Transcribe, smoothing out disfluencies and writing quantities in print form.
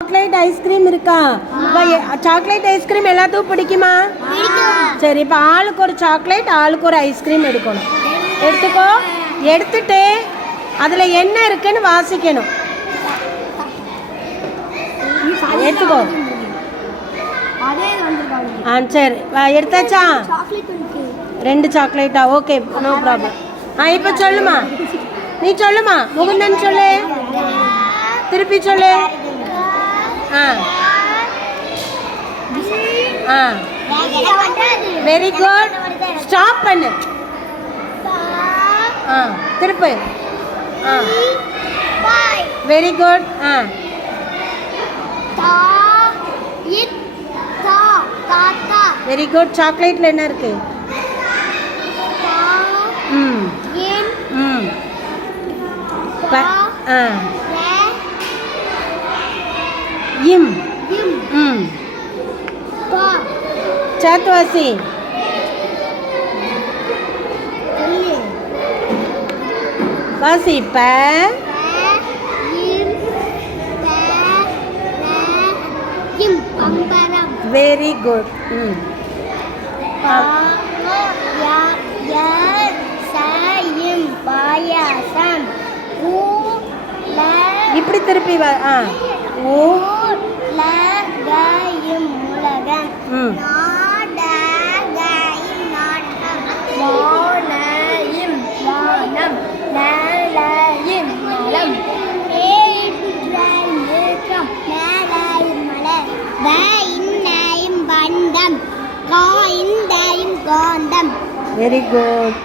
Chocolate ice cream இருக்கா? Chocolate ice cream எல்லாத்துக்கும் பிடிக்குமா? சரி, இப்போ ஆளுக்கு ஒரு சாக்லேட், ஆளுக்கு ஒரு ஐஸ்கிரீம் எடுக்கணும். எடுத்துக்கோ. எடுத்துட்டு அதில் என்ன இருக்குன்னு வாசிக்கணும். எடுத்துக்கோ. சரி, எடுத்தாச்சா? 2 சாக்லேட்டா? Okay, no problem. இப்போ சொல்லுமா, நீ சொல்லுமா. முகுந்தன் சொல்லு, திருப்பி சொல்லு. Very good. ஸ்டாப் பண்ணு. திருப்பு. Very good. Very good. சாக்லேட்ல என்ன இருக்கு? இம். சாத்துவாசி. வாசி. Very good. இப்படி திருப்பி வெரி குட்.